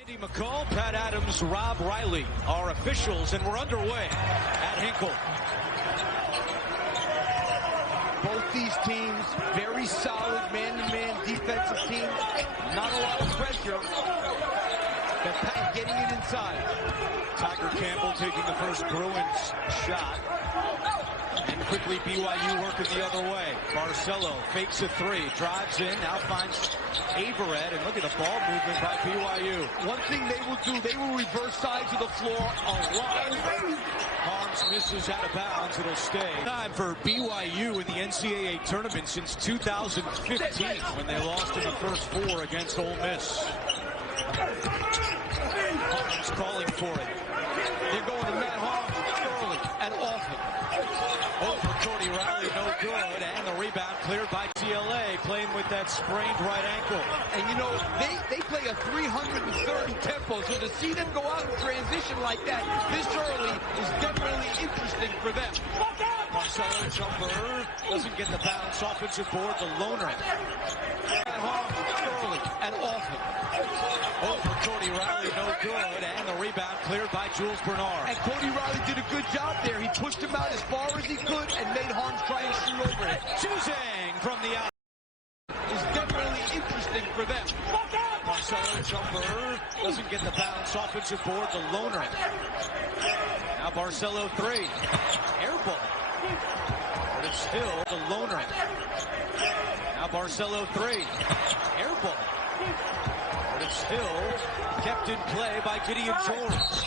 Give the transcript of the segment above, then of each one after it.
Andy McCall, Pat Adams, Rob Riley are officials, and we're underway at Hinkle. Both these teams, very solid man-to-man defensive teams. Not a lot of pressure. But Pat getting it inside. Tiger Campbell taking the first Bruins shot. And quickly BYU working the other way. Barcelo fakes a three, drives in, now finds Averette, and look at the ball movement by BYU. One thing they will do, they will reverse sides of the floor a lot. Harms misses out of bounds, it'll stay. Time for BYU in the NCAA Tournament since 2015 when they lost in the first four against Ole Miss. Harms calling for it. They're going to Matt Harms early and often. Over Cody Riley, no good, and the rebound cleared by UCLA, playing with that sprained right ankle. And you know, they play a 330 tempo, so to see them go out in transition like that this early is definitely interesting for them. Marcelo jumper, doesn't get the bounce, offensive board, the loner. Matt Harms early and often. Over Cody Riley, no good, and the rebound cleared by Jules Bernard. And Cody Riley did a good job there. He pushed him out as far as he could and made Harms try and shoot over it. Choosing from the out. Is definitely interesting for them. Marcelo jumper, doesn't get the bounce, offensive board, the loner. Now Barcelo three, air ball. But it's still the loner. Now Barcelo three, air ball. But it's still kept in play by Gideon George.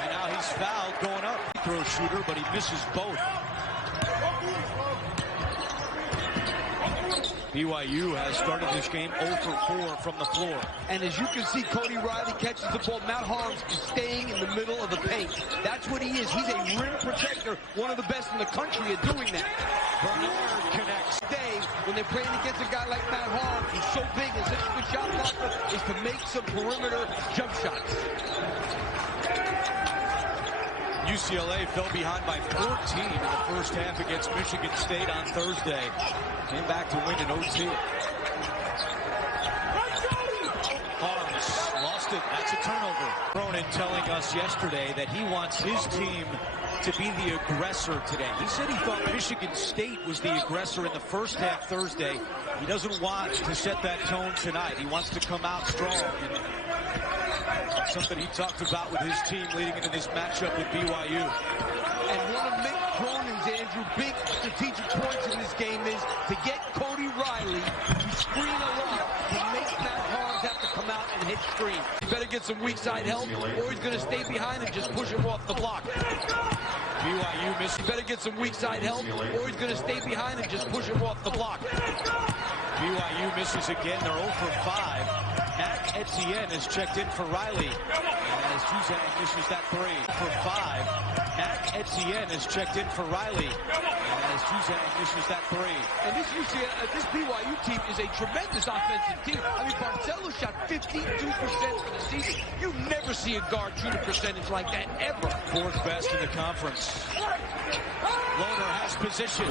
And now he's fouled going up. Throw shooter, but he misses both. BYU has started this game 0 for 4 from the floor. And as you can see, Cody Riley catches the ball. Matt Harms is staying in the middle of the paint. That's what he is. He's a rim protector, one of the best in the country at doing that. Bernard connects. Today, when they're playing against a guy like Matt Harms, who's so big and such a good shot blocker, is to make some perimeter jump shots. UCLA fell behind by 14 in the first half against Michigan State on Thursday. Came back to win in OT. Harms lost it. That's a turnover. Cronin telling us yesterday that he wants his team to be the aggressor today. He said he thought Michigan State was the aggressor in the first half Thursday. He doesn't want to set that tone tonight. He wants to come out strong. Something he talked about with his team leading into this matchup with BYU. And one of Mick Cronin's, Andrew, big strategic points in this game is to get Cody Riley to screen a lot, to make Matt Harms have to come out and hit screen. He better get some weak side help, or he's going to stay behind and just push him off the block. BYU missed. He better get some weak side help, or he's going to stay behind and just push him off the block. BYU misses again. They're 0 for 5. Matt Etienne is checked in for Riley. As Juzang misses that three. For 5. Matt Etienne is checked in for Riley. As Juzang misses that three. And this BYU team is a tremendous offensive team. I mean, Barcelo shot 52% for the season. You never see a guard shoot a percentage like that, ever. Fourth best in the conference. Loner has position.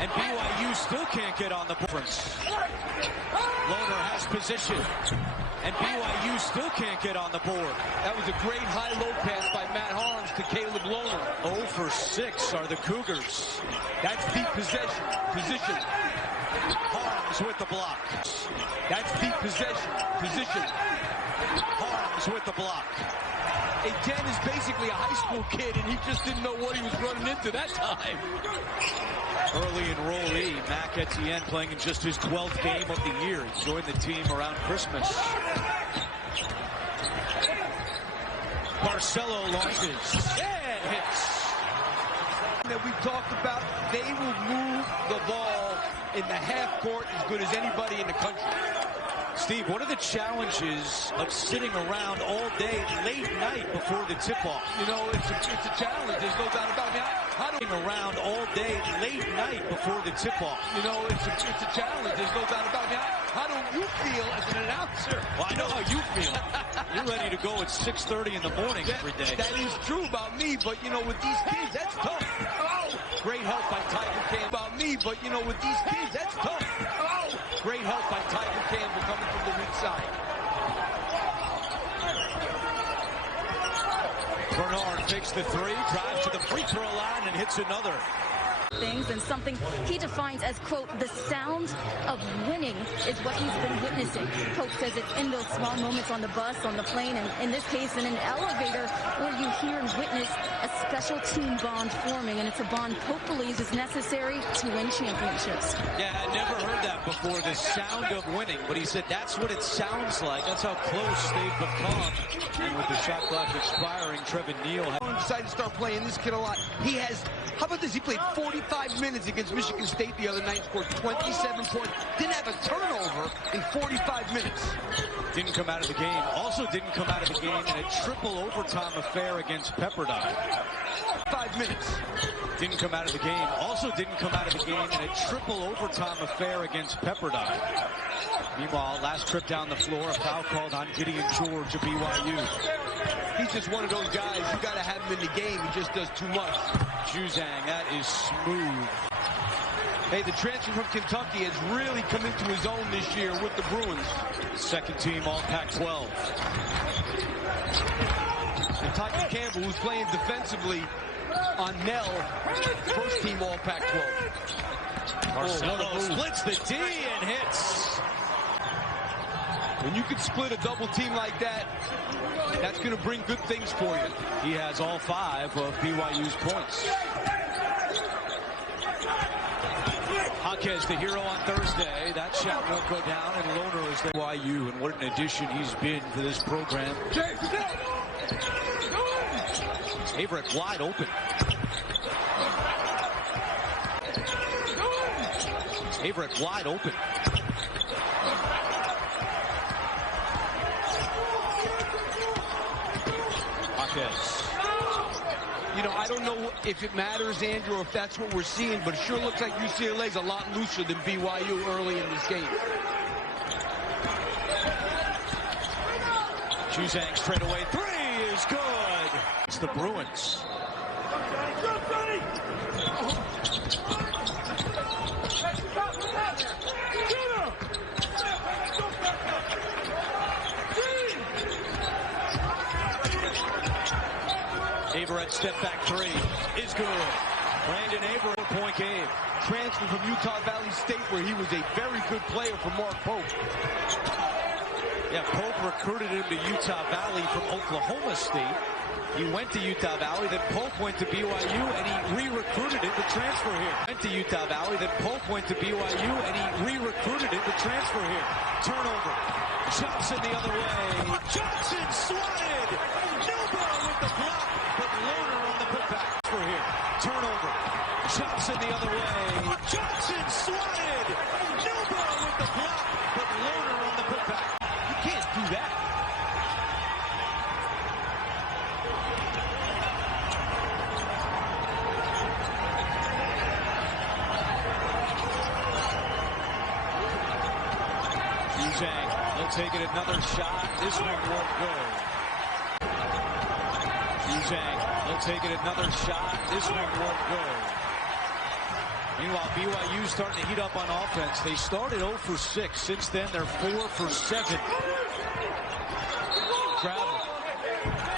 And BYU still can't get on the difference. Loner has position. And BYU still can't get on the board. That was a great high-low pass by Matt Harms to Caleb Loner. 0 for 6 are the Cougars. That's deep possession. Position. Harms with the block. That's deep possession. Position. Harms with the block. Etienne is basically a high school kid, and he just didn't know what he was running into that time. Early enrollee, Mac Etienne, playing in just his 12th game of the year. He joined the team around Christmas. Barcelo launches and hits. That we talked about, they will move the ball in the half court as good as anybody in the country. Steve, what are the challenges of sitting around all day, late night before the tip-off? You know, it's a challenge. There's no doubt about it. How do around all day, late night before the tip-off? You know, it's a challenge. There's no doubt about it. How do you feel as an announcer? Well, I know how you feel. You're ready to go at 6:30 in the morning every day. That is true about me, but, you know, with these kids, that's tough. Oh, great help by Tiger Campbell. About me, but, you know, with these kids, that's tough. Oh, great help by Tiger Campbell coming from the weak side. Bernard fakes the three, drives to the free throw line, and hits another. Things and something he defines as, quote, the sound of winning is what he's been witnessing. Pope says it in those small moments on the bus, on the plane, and in this case in an elevator where you hear and witness a special team bond forming, and it's a bond Pope believes is necessary to win championships. Yeah, I never heard that before, the sound of winning, but he said that's what it sounds like. That's how close they've become. And with the shot clock expiring, Trevin Neal. I'm excited to start playing this kid a lot. He has, how about this? He played 45 minutes against Michigan State the other night, scored 27 points, didn't have a turnover in 45 minutes. Didn't come out of the game. Also didn't come out of the game in a triple overtime affair against Pepperdine. 5 minutes. Didn't come out of the game. Also didn't come out of the game in a triple overtime affair against Pepperdine. Meanwhile, last trip down the floor, a foul called on Gideon George of BYU. He's just one of those guys, you got to have him in the game. He just does too much. Juzang, that is smooth. Hey, the transfer from Kentucky has really come into his own this year with the Bruins. Second team all Pac-12. And Tyson Campbell, who's playing defensively on Nell, first team all Pac-12. Barcelo splits the D and hits. When you can split a double team like that, that's going to bring good things for you. He has all 5 of BYU's points. Jaquez, the hero on Thursday. That shot won't go down, and Lohner is the BYU, and what an addition he's been to this program. Averette wide open. Averette wide open. You know, I don't know if it matters, Andrew, or if that's what we're seeing, but it sure looks like UCLA's a lot looser than BYU early in this game. Juzang straight away three is good. It's the Bruins. Averette step back three is good. Brandon Averette, point game. Transfer from Utah Valley State, where he was a very good player for Mark Pope. Yeah, Pope recruited him to Utah Valley from Oklahoma State. He went to Utah Valley, then Pope went to BYU, and he re-recruited him to transfer here. Went to Utah Valley, then Pope went to BYU, and he re-recruited him to transfer here. Turnover. Johnson the other way. Johnson swatted. Newborough with the block, but Lohner on the putback for here. Turnover. Johnson the other way. Johnson swatted. Newborough with the block, but Lohner on the putback. You can't do that. Juzang, they'll take it another shot. This one won't go. Juzang, they'll take it another shot. This one won't go. Meanwhile, BYU starting to heat up on offense. They started 0 for 6. Since then, they're 4 for 7. Travel.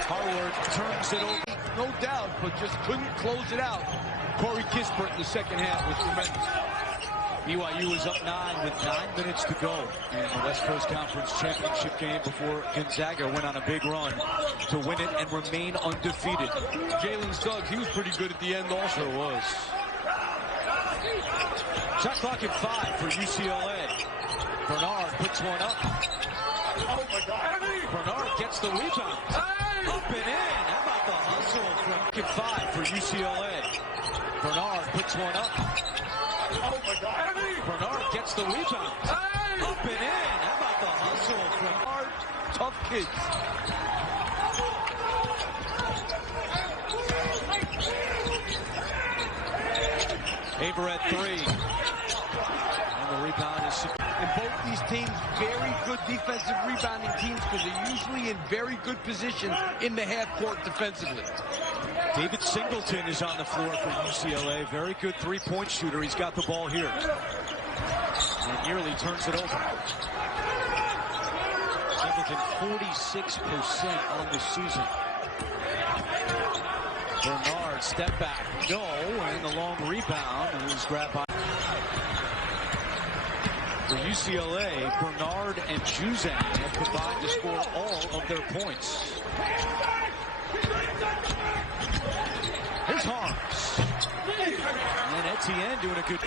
Harward turns it over. No doubt, but just couldn't close it out. Corey Kispert in the second half was tremendous. BYU is up 9 with 9 minutes to go in the West Coast Conference Championship game before Gonzaga went on a big run to win it and remain undefeated. Jalen Suggs, he was pretty good at the end also. Sure was. Shot clock at 5 for UCLA. Bernard puts one up. Bernard gets the rebound. Up and in. How about the hustle from at 5 for UCLA? Bernard puts one up. Bernard gets the rebound. Up and in. How about the hustle from Bernard? Tough kids. Averette three. And the rebound is... And both these teams, very good defensive rebounding teams because they're usually in very good position in the half court defensively. David Singleton is on the floor for UCLA. Very good three-point shooter. He's got the ball here. And nearly turns it over. Singleton 46% on the season. Bernard, step back, no, and the long rebound is grabbed by. For UCLA, Bernard and Juzang have combined to score all of their points. Here's Harms. And Etienne doing a good...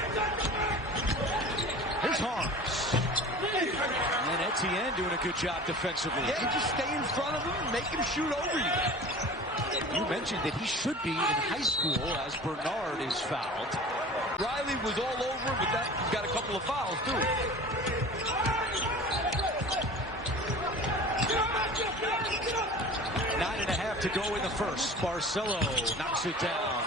Here's Harms. And Etienne doing a good job defensively. Yeah, just stay in front of him, make him shoot over you. You mentioned that he should be in high school as Bernard is fouled. Riley was all over, but he's got a couple of fouls, too. Nine and a half to go in the first. Barcelo knocks it down.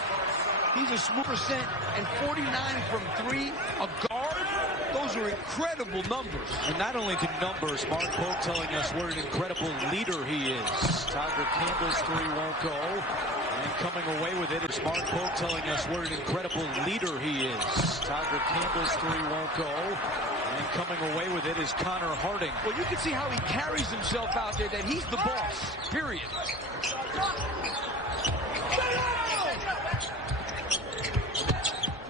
He's a smooth percent and 49 from three. A guard? Those are incredible numbers. And not only the numbers, Mark Pope telling us what an incredible leader he is. Tiger Campbell's three won't go. And coming away with it is Mark Pope telling us what an incredible leader he is. Tiger Campbell's three won't go. And coming away with it is Connor Harding. Well, you can see how he carries himself out there, that he's the boss, period.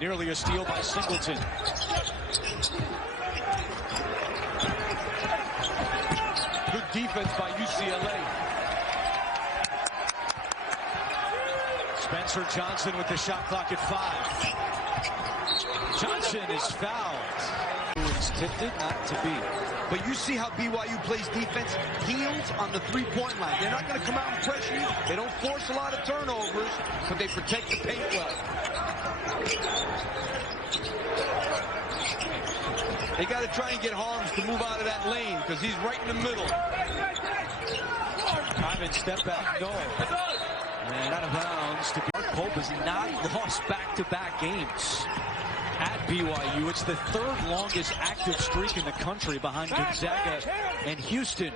Nearly a steal by Singleton. Good defense by UCLA. Spencer Johnson with the shot clock at 5. Johnson is fouled. It's tipped it not to be. But you see how BYU plays defense, heels on the three-point line. They're not going to come out and pressure you. They don't force a lot of turnovers, but they protect the paint well. They got to try and get Harms to move out of that lane because he's right in the middle. Hyman step back, no. And out of bounds. Mark Pope has not lost back-to-back games at BYU. It's the third longest active streak in the country behind Gonzaga and Houston.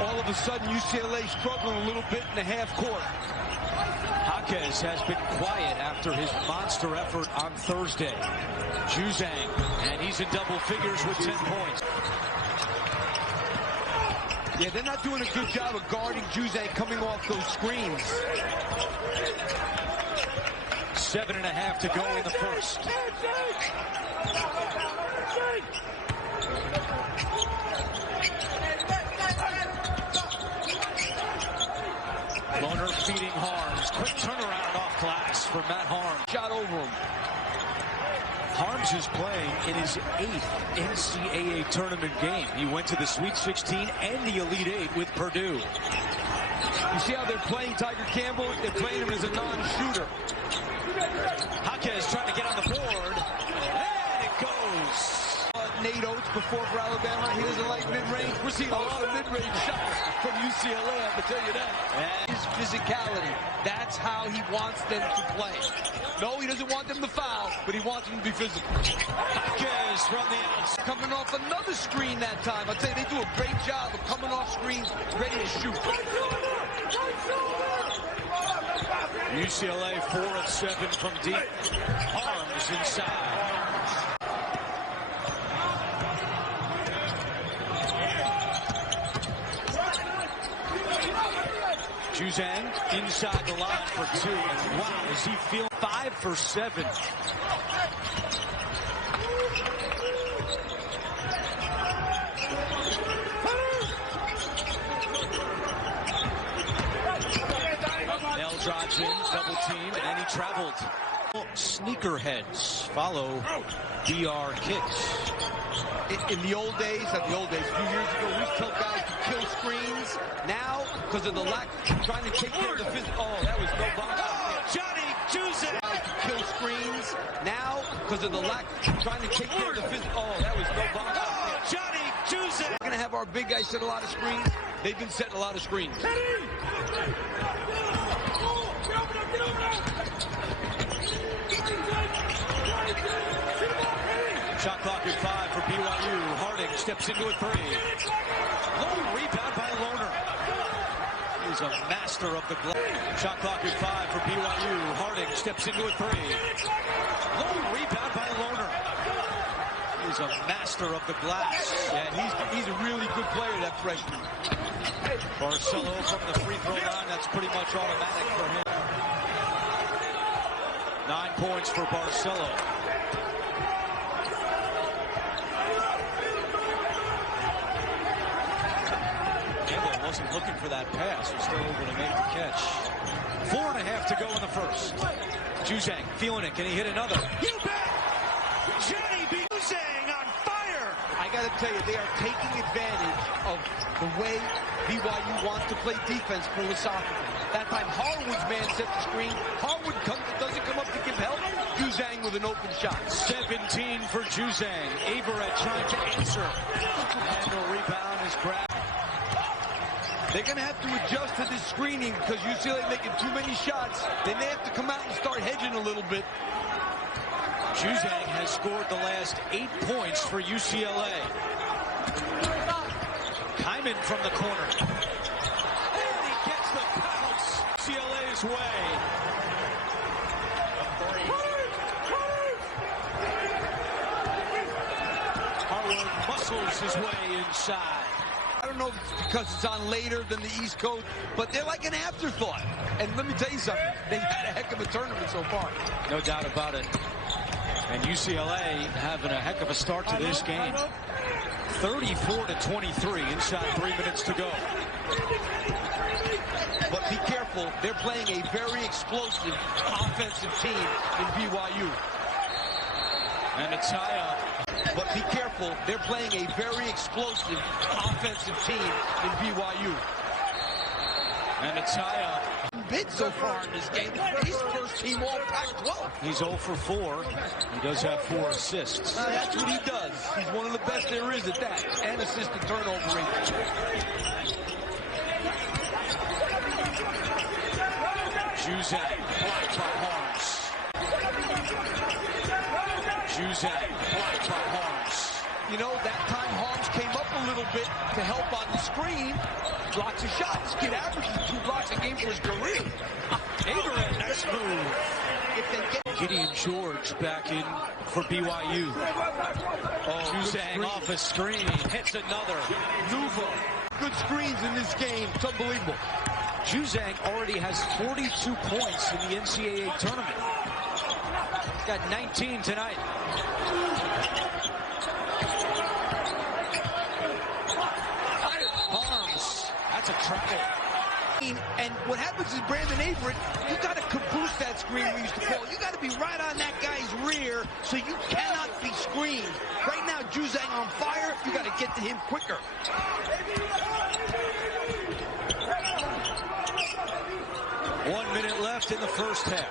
All of a sudden, UCLA struggling a little bit in the half court. Jaquez has been quiet after his monster effort on Thursday. Juzang, and he's in double figures with 10 points. Yeah, they're not doing a good job of guarding Juzang coming off those screens. 7.5 to go in the first. Loner feeding Harms. Quick turnaround off glass for Matt Harms. Shot over him. Harms is playing in his 8th NCAA tournament game. He went to the Sweet 16 and the Elite 8 with Purdue. You see how they're playing Tiger Campbell? They're playing him as a non-shooter. Jaquez trying to get on the board. And it goes. Nate Oates before for Alabama. He doesn't like mid-range. We're seeing a lot of mid-range shots from UCLA, I can tell you that. And his physicality. That's how he wants them to play. No, he doesn't want them to foul, but he wants them to be physical. Jaquez from the outside. Coming off another screen that time. I'll tell you, they do a great job of coming off screens, ready to shoot. UCLA 4 of 7 from deep. Harms inside. Juzang inside the line for 2. And wow, is he feeling 5 for 7. Nell drives in, double teamed, and he traveled. Sneakerheads follow DR kicks. In the old days, a few years ago, we used to tell guys to kill screens. Now, because of the lack, trying to take care of the physical. Oh, that was no box. Oh, Johnny Juzang. Kill screens. Now, because of the lack, trying to take care of the physical. Oh, that was no box. Oh, Johnny Juzang. We're going to have our big guys set a lot of screens. They've been setting a lot of screens. Shot clock at 5 for BYU. Harding steps into a 3. Low rebound by Loner. He's a master of the glove. Shot clock at 5 for BYU. Harding steps into a 3. Low rebound by Loner. is a master of the glass. Yeah, he's a really good player, that freshman. Barcelo from the free throw line, that's pretty much automatic for him. 9 points for Barcelo. Campbell wasn't looking for that pass. He's still able to make the catch. 4.5 to go in the first. Juzang feeling it. Can he hit another? You bet! Johnny Juzang on fire! I got to tell you, they are taking advantage of the way BYU wants to play defense philosophically. That time, Harwood's man set the screen. Harwood doesn't come up to give help. Juzang with an open shot. 17 for Juzang. Averette trying to answer. And the rebound is grabbed. They're going to have to adjust to this screening because UCLA making too many shots. They may have to come out and start hedging a little bit. Juzang has scored the last 8 points for UCLA. Kyman from the corner. And he gets the bounce UCLA's way. Harwood muscles his way inside. I don't know if it's because it's on later than the East Coast, but they're like an afterthought. And let me tell you something, they've had a heck of a tournament so far. No doubt about it. And UCLA having a heck of a start to this game. 34-23, inside 3 minutes to go. But be careful, they're playing a very explosive offensive team in BYU. And a tie-up. But be careful, they're playing a very explosive offensive team in BYU. And a tie-up. Bid so far in this game. He's first team all Pac-12. He's 0 for 4. He does have 4 assists. That's what he does. He's one of the best there is at that. And assist to turnover rate. Juzang blocked by Harms. Juzang blocked by Harms. You know, that time Harms came up a little bit to help on the screen. Blocks a shot. This kid averages 2 blocks a game for his career. Averette, nice move. If they get Gideon George back in for BYU. Juzang off a screen, hits another. Nuva. Good screens in this game. It's unbelievable. Juzang already has 42 points in the NCAA tournament. He's got 19 tonight. Harms, that's a travel. And what happens is Brandon Averette, you got to caboose that screen we used to call. You got to be right on that guy's rear so you cannot be screened. Right now, Juzang on fire. You got to get to him quicker. 1 minute left in the first half.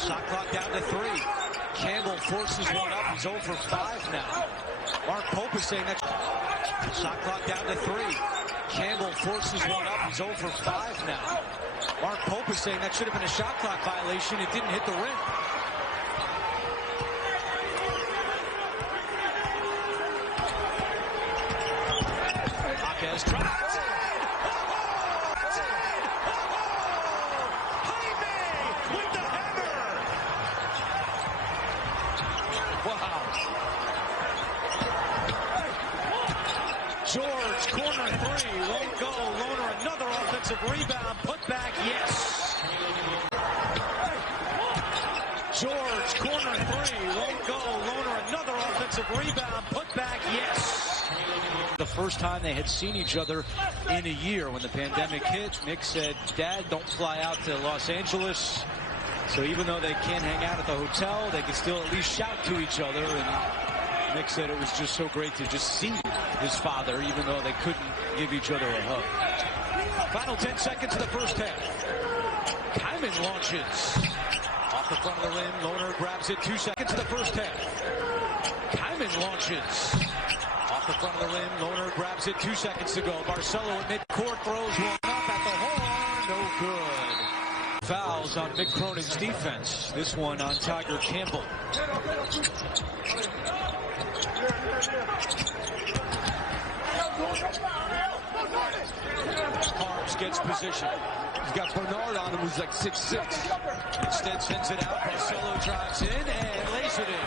Shot clock down to 3. Campbell forces one up. He's 0 for 5 now. Mark Pope is saying that. Shot clock down to 3. Campbell forces one up. He's 0 for 5 now. Mark Pope is saying that should have been a shot clock violation. It didn't hit the rim. Marquez tries. George, corner 3, won't go. Loner, another offensive rebound. Put back, yes. George, corner 3, won't go. Loner, another offensive rebound. Put back, yes. The first time they had seen each other in a year when the pandemic hit, Nick said, Dad, don't fly out to Los Angeles. So even though they can't hang out at the hotel, they can still at least shout to each other. And Nick said it was just so great to just see his father, even though they couldn't give each other a hug. Final 10 seconds of the first half. Kyman launches. Off the front of the rim, Loner grabs it. 2 seconds of the first half. Kyman launches. Off the front of the rim, Loner grabs it. 2 seconds to go. Barcelo at midcourt throws one up at the horn. No good. Fouls on Mick Cronin's defense. This one on Tiger Campbell. Harms gets position. He's got Bernard on him, who's like 6'6". Instead sends it out. Barcelo drives in and lays it in.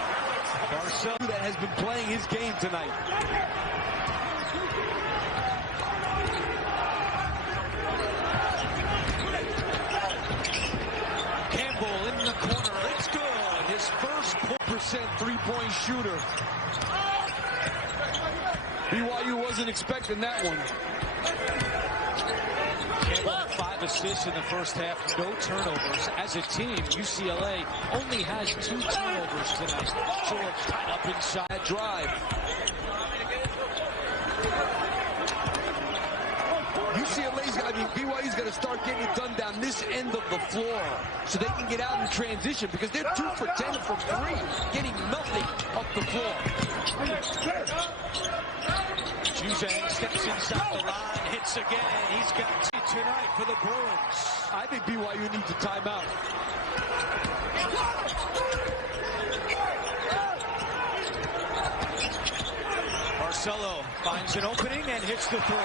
Barcelo that has been playing his game tonight. Campbell in the corner. It's good. His first % three-point shooter. BYU wasn't expecting that one. Campbell, 5 assists in the first half, no turnovers. As a team, UCLA only has 2 turnovers tonight. George tied up inside drive. BYU's got to start getting it done down this end of the floor so they can get out in transition because they're 2 for 10 from 3, getting nothing up the floor. Juzang steps inside the line, hits again. He's got 2 tonight for the Bruins. I think BYU needs a timeout. Barcelo finds an opening and hits the 3.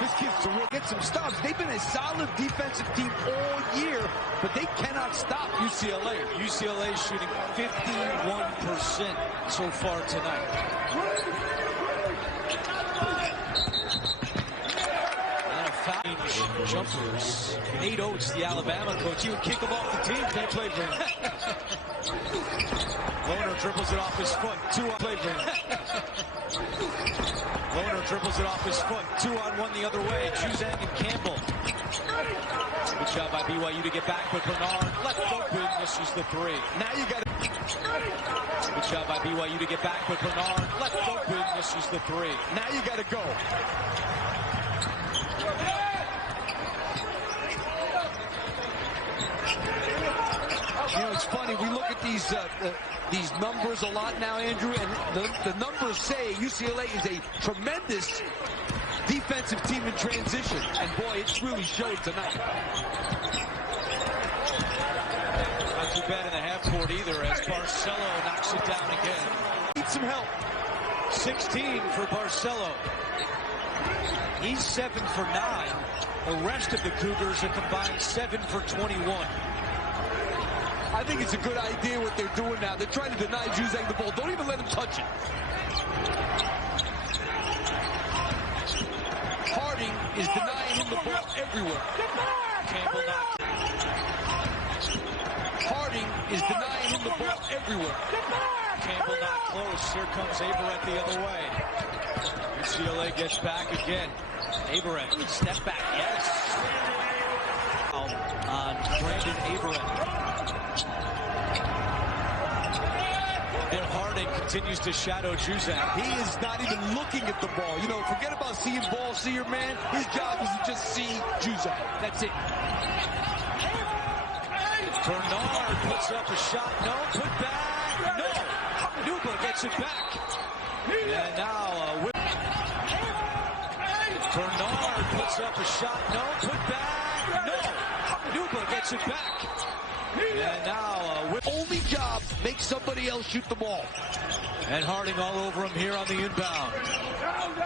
This kid's to get some stops. They've been a solid defensive team all year, but they cannot stop UCLA. UCLA shooting 51% so far tonight. And a foul. Jumpers. Nate Oates, the Alabama coach, he would kick them off the team. They play for him. Lohner dribbles it off his foot. 2 on play for him. Lohner dribbles it off his foot. 2-on-1 the other way. Juzang and Campbell. Good job by BYU to get back, but Bernard left open. Misses the 3. Now you got it. Good job by BYU to get back, but Bernard left open. Misses the 3. Now you got to go. You know, it's funny. We look at these numbers a lot now, Andrew, and the numbers say UCLA is a tremendous defensive team in transition. And, boy, it's really showed tonight. Not too bad in the half court either as Barcelo knocks it down again. Need some help. 16 for Barcelo. He's 7 for 9. The rest of the Cougars are combined 7 for 21. I think it's a good idea what they're doing now. They're trying to deny Juzang the ball. Don't even let him touch it. Harding is denying him the ball everywhere. Campbell knocked. Harding is denying him the ball everywhere. Campbell not close. Here comes Averette the other way. UCLA gets back again. Averette, step back, yes. On Brandon Averette. And Harding continues to shadow Juzang. He is not even looking at the ball. You know, forget about seeing ball, see your man. His job is to just see Juzang. That's it. Bernard puts up a shot. No, put back. No. Nuba gets it back. And now Bernard puts up a shot. No, put back. No. Nuba gets it back. And now only job, make somebody else shoot the ball. And Harding all over him here on the inbound.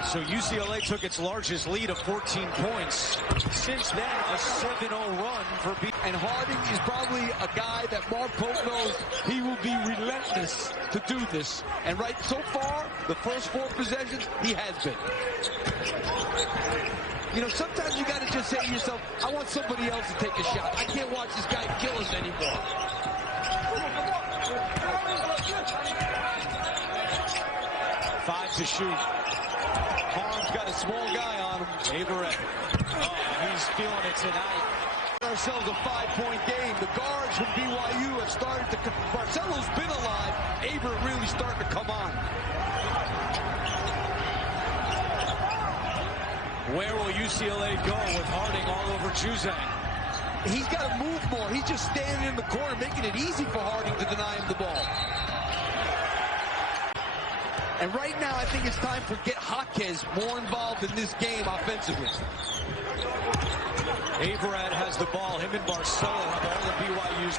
So UCLA took its largest lead of 14 points. Since then, a 7-0 run for B. And Harding is probably a guy that Mark Pope knows he will be relentless to do this. And right so far, the first 4 possessions, he has been. You know, sometimes you got to just say to yourself, I want somebody else to take a shot. I can't watch this guy kill us anymore. 5 to shoot. Harm's got a small guy on him. Averette. Oh, he's feeling it tonight. Ourselves a 5-point game. The guards from BYU have started to come. Barcelo's been alive. Averette really starting to come on. Where will UCLA go with Harding all over Juzang? He's got to move more. He's just standing in the corner, making it easy for Harding to deny him the ball. And right now, I think it's time for Get Jaquez more involved in this game offensively. Averette has the ball. Him and Barcelo have all of BYU's.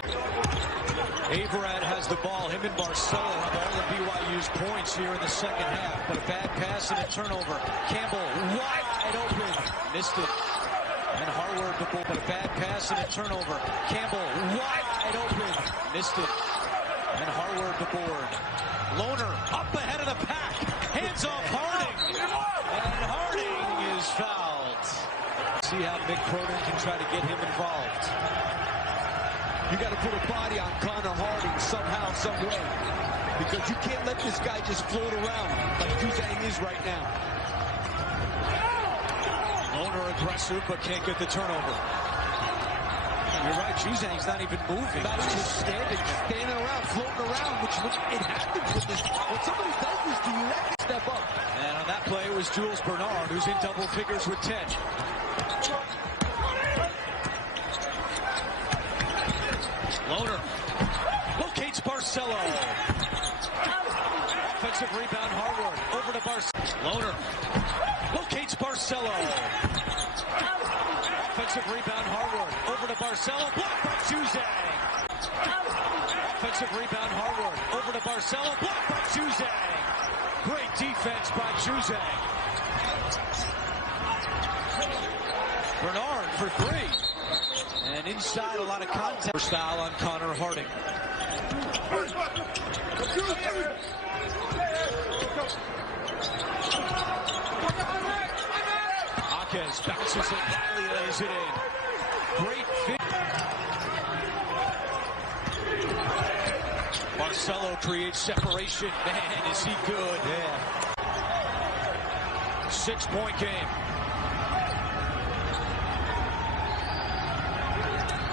Averette has the ball. Him and Barcelo have all of BYU's points here in the second half. But a bad pass and a turnover. Campbell wide open. Missed it. And Harward the ball. But a bad pass and a turnover. Campbell wide open. Missed it. And Harward the board. Loner up ahead of the pack. Hands off Harding. And Harding is fouled. See how Mick Cronin can try to get him involved. You got to put a body on Connor Harding somehow, some way. Because you can't let this guy just float around like Juzang is right now. Loner aggressive, but can't get the turnover. You're right, Juzang's not even moving. Not even standing around, floating around, which it happens with this. When somebody does this to you, you have to step up. And on that play, it was Jules Bernard, who's in double figures with 10. Loner locates Barcelo. Offensive rebound, Harward. Over to Barcelo. Loner locates Barcelo. Offensive rebound, Harward. Over to Barcelo. Blocked by Juzang. Offensive rebound, Harward. Over to Barcelo. Blocked by Juzang. Great defense by Juzang. Bernard for three. And inside, a lot of contact. Foul on Connor Harding. Hawkins bounces it, Riley lays it in. Great fit. Barcelo creates separation. Man, is he good. Yeah. 6-point game.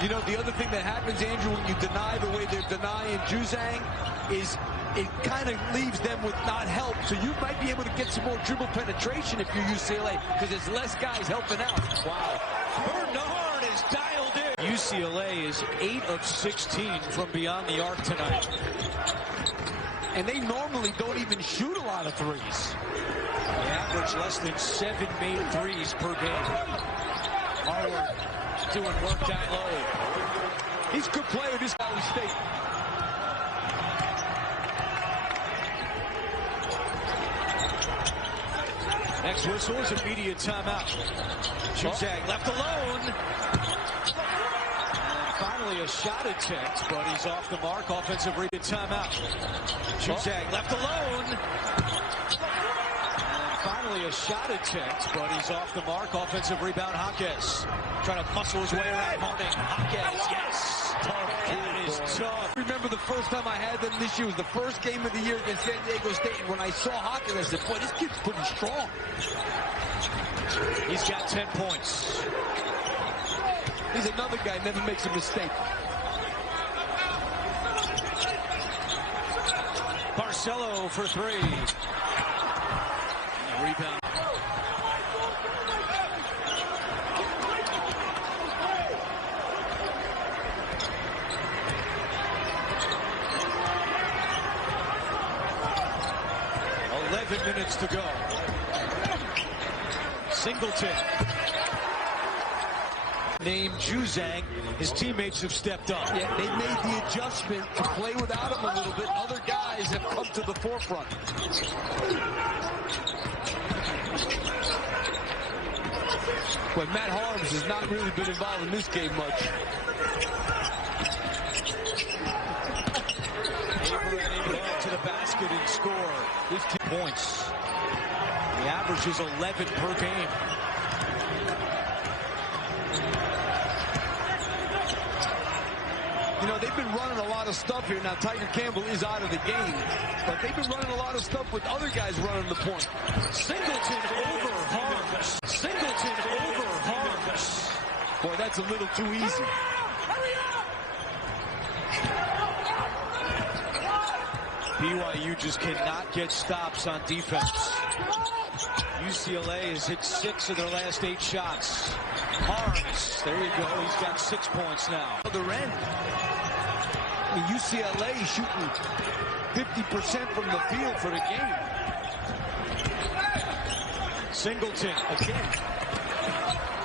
You know, the other thing that happens, Andrew, when you deny the way they're denying Juzang is it kind of leaves them with not help. So you might be able to get some more dribble penetration if you're UCLA because there's less guys helping out. Wow. Bernard is dialed in. UCLA is 8 of 16 from beyond the arc tonight. And they normally don't even shoot a lot of threes. They average less than 7 made threes per game. Harward doing work down low. He's a good player, this Valley State. Next whistle is immediate timeout. Juzang left alone. And finally a shot attempt, but he's off the mark. Offensive rebound timeout. Juzang left alone. Finally a shot attempt, but he's off the mark. Offensive rebound, Hawkins. Trying to muscle his way around Harding. Hawkins, yes. Tough. That is tough. Remember the first time I had them this year was the first game of the year against San Diego State. And when I saw Hawkins, I said, boy, this kid's pretty strong. He's got 10 points. He's another guy who never makes a mistake. Barcelo for three. Rebound. Minutes to go. Singleton. Named Juzang. His teammates have stepped up. Yeah, they made the adjustment to play without him a little bit. Other guys have come to the forefront. But Matt Harms has not really been involved in this game much. Averette able to get to the basket and score 15 points. The average is 11 per game. You know, they've been running a lot of stuff here. Now, Tiger Campbell is out of the game, but they've been running a lot of stuff with other guys running the point. Singleton over Harms. Singleton over Harms. Boy, that's a little too easy. BYU just cannot get stops on defense. UCLA has hit 6 of their last 8 shots. Harms, there you go. He's got 6 points now. Other end. I mean, UCLA shooting 50% from the field for the game. Singleton again.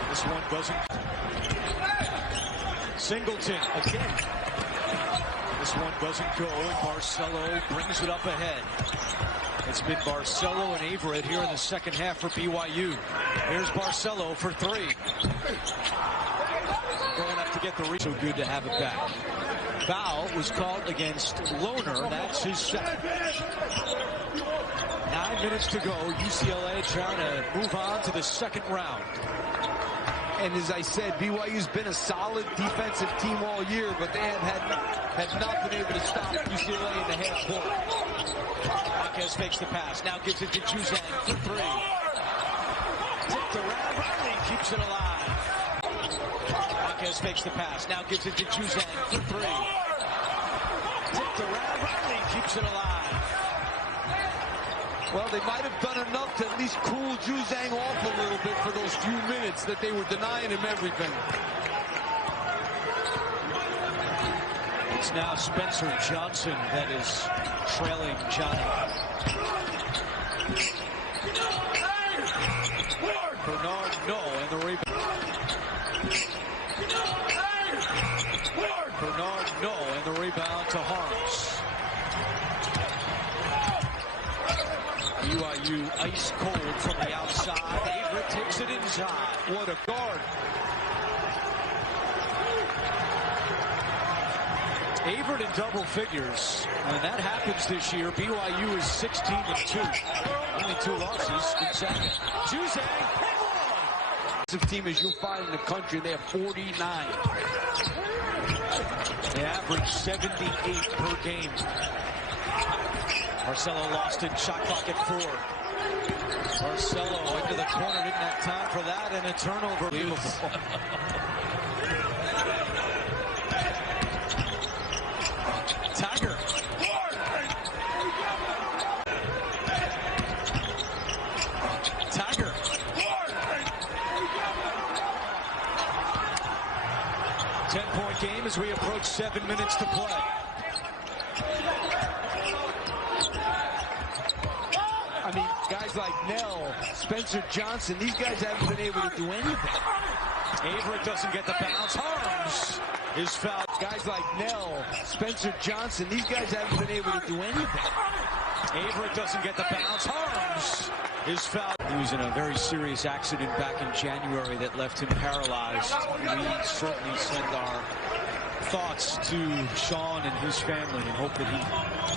This one doesn't. Singleton again. This one doesn't go, and Barcelo brings it up ahead. It's been Barcelo and Averette here in the second half for BYU. Here's Barcelo for three. Going up to get the reach. So good to have it back. Foul was called against Lohner. That's his second. 9 minutes to go. UCLA trying to move on to the second round. And as I said, BYU's been a solid defensive team all year, but they have not been able to stop UCLA in the half court. Marquez fakes the pass. Now gives it to Juzang for three. Tipped around. Riley keeps it alive. Marquez fakes the pass. Now gives it to Juzang for three. Tipped around. Riley keeps it alive. Well, they might have done enough to at least cool Juzang off a little bit for those few minutes that they were denying him everything. It's now Spencer Johnson that is trailing Johnny. Bernard, no, and the rebound. Bernard, no, and the rebound to Harms. BYU ice cold from the outside. Averette takes it inside. What a guard. Averette in double figures. When that happens this year, BYU is 16-2. Only 2 losses in second. Juzang, and one. This team as you'll find in the country, they have 49. They average 78 per game. Marcelo lost it, shot clock at 4. Marcelo into the corner, didn't have time for that, and a turnover. Tiger. Tiger. Ten-point game as we approach 7 minutes to play. I mean, guys like Nell, Spencer Johnson, these guys haven't been able to do anything. Averette doesn't get the bounce. Harms is fouled. Guys like Nell, Spencer Johnson, these guys haven't been able to do anything. Averette doesn't get the bounce. Harms is fouled. He was in a very serious accident back in January that left him paralyzed. We certainly send our thoughts to Sean and his family and hope that he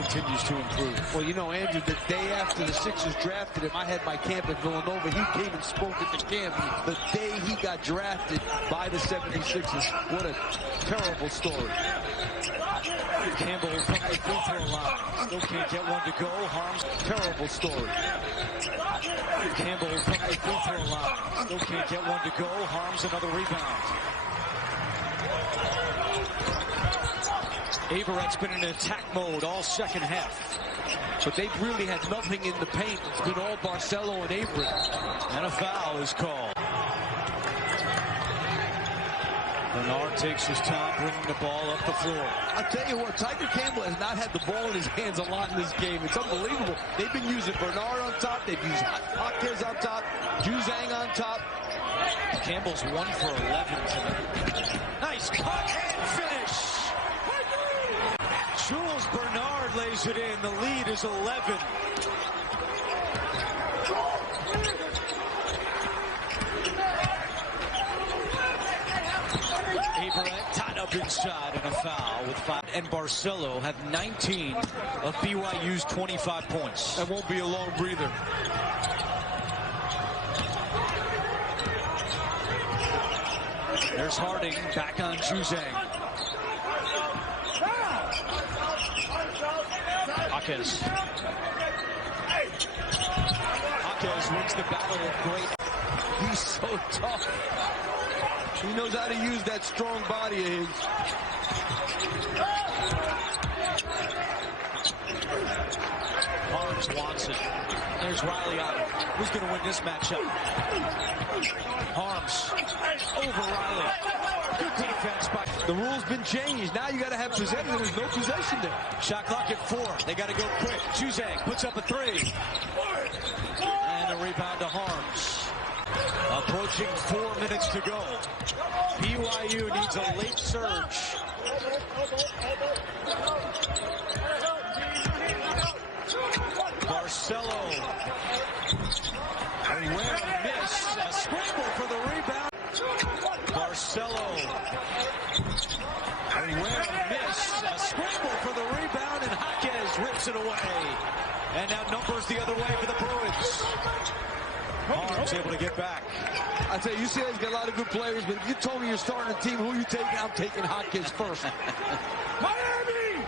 continues to improve. Well, you know, Andrew, the day after the Sixers drafted him, I had my camp at Villanova. He came and spoke at the camp the day he got drafted by the 76ers. What a terrible story. Campbell will come to the free throw line. Still can't get one to go. Harms. Terrible story. Campbell will come to the free throw line. Still can't get one to go. Harms another rebound. Averette's been in attack mode all second half. But they've really had nothing in the paint. It's been all Barcelo and Averette. And a foul is called. Bernard takes his time bringing the ball up the floor. I'll tell you what, Tiger Campbell has not had the ball in his hands a lot in this game. It's unbelievable. They've been using Bernard on top. They've used Marquez on top. Juzang on top. Campbell's 1 for 11 tonight. Nice cut and finish. Jules Bernard lays it in. The lead is 11. Averette tied up inside and a foul with 5. And Barcelo have 19 of BYU's 25 points. That won't be a long breather. There's Harding back on Juzang. Marquez. Marquez wins the battle of great. He's so tough. He knows how to use that strong body of his. Harms wants it. There's Riley out. Who's going to win this matchup? Harms over Riley. Good defense by. The rule's been changed. Now you got to have possession. There's no possession there. Shot clock at 4. They got to go quick. Juzang puts up a 3. And a rebound to Harms. Approaching 4 minutes to go. BYU needs a late surge. Barcelo. A rare miss. A scramble for the rebound. Barcelo. A rare miss. A scramble for the rebound, and Jaquez rips it away. And now numbers the other way for the Bruins. Harms able to get back. I tell you, UCLA's got a lot of good players, but if you told me you're starting a team, who you taking? I'm taking Jaquez first. Miami!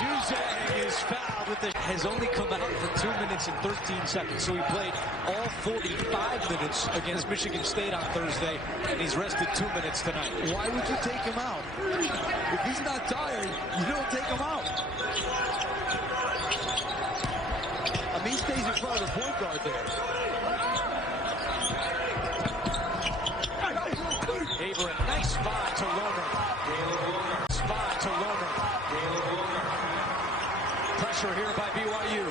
Juzang is fouled with the has only come out for 2 minutes and 13 seconds. So he played all 45 minutes against Michigan State on Thursday, and he's rested 2 minutes tonight. Why would you take him out? If he's not tired, you don't take him out. I mean, he stays in front of the point guard there. Averette, nice spot to Lohner. Spot to Lohner. Pressure here by BYU.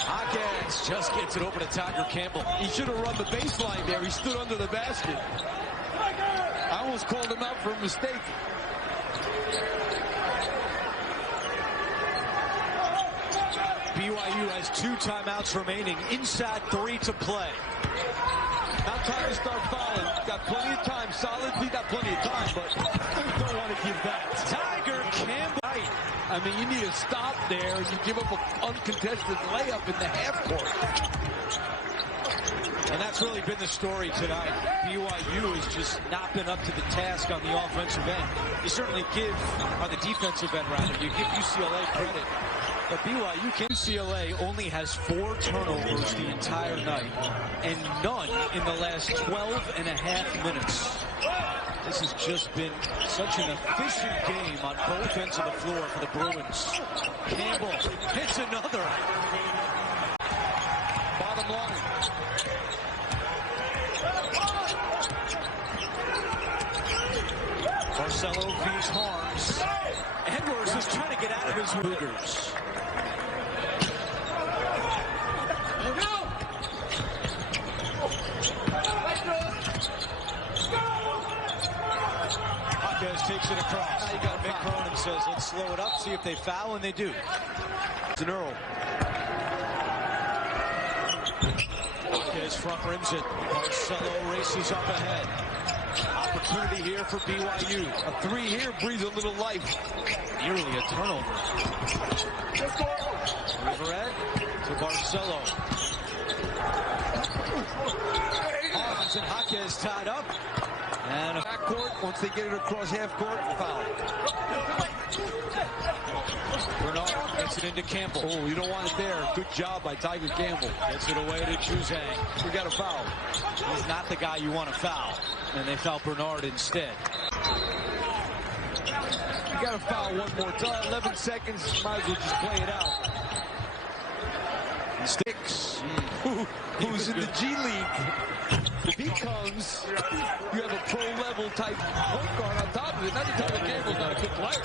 Jaquez just gets it over to Tiger Campbell. He should have run the baseline there. He stood under the basket. I almost called him out for a mistake. BYU has 2 timeouts remaining. Inside 3 to play. Not time to start fouling. Got plenty of time. Solidly got plenty of time, but don't want to give that. Tiger Campbell. I mean, you need to stop there. You give up an uncontested layup in the half court. And that's really been the story tonight. BYU has just not been up to the task on the offensive end. You certainly give, on the defensive end rather, you give UCLA credit. But BYU, UCLA only has 4 turnovers the entire night, and none in the last 12 and a half minutes. This has just been such an efficient game on both ends of the floor for the Bruins. Campbell hits another. Bottom line. Barcelo feeds Harms. Edwards is trying to get out of his Cougars. Jaquez takes it across. Now you got Mick Cronin says, let's slow it up, see if they foul, and they do. It's an Earl. Jaquez front rims it. Barcelo races up ahead. Opportunity here for BYU. A 3 here breathes a little life. Nearly a turnover. Averette to Barcelo. Harms and Jaquez tied up. And a backcourt, once they get it across half court, foul. Bernard gets it into Campbell. Oh, you don't want it there. Good job by Tiger Campbell. Gets it away to Juzang. We got a foul. He's not the guy you want to foul. And they foul Bernard instead. You got to foul one more time. 11 seconds. Might as well just play it out. Sticks. Who's in the G League. If he comes, you have a pro-level type point guard on top of it. Not that Tiger Campbell's not a good player.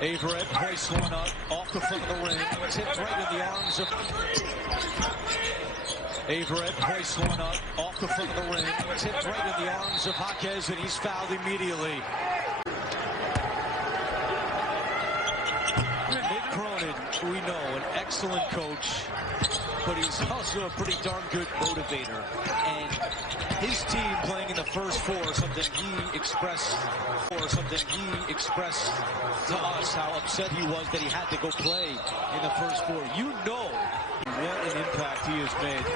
Averette placed one up off the front of the ring. Tipped right in the arms of... Averette placed one up off the front of the ring. Tipped right in the arms of Jaquez, and he's fouled immediately. Mick Cronin, we know, an excellent coach, but he's also a pretty darn good motivator. And his team playing in the first 4, something he expressed to us how upset he was that he had to go play in the first 4. You know what an impact he has made.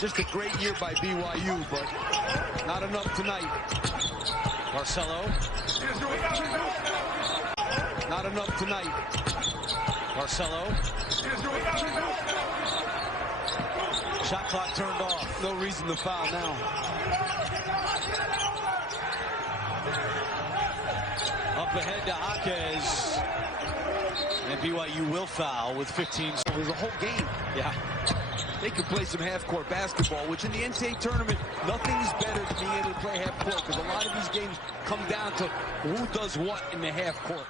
Just a great year by BYU, but not enough tonight. Barcelo. Not enough tonight. Barcelo. Shot clock turned off. No reason to foul now. Up ahead to Jaquez. And BYU will foul with 15. There's a whole game. Yeah. They could play some half-court basketball, which in the NCAA tournament, nothing is better than being able to play half-court, because a lot of these games come down to who does what in the half-court.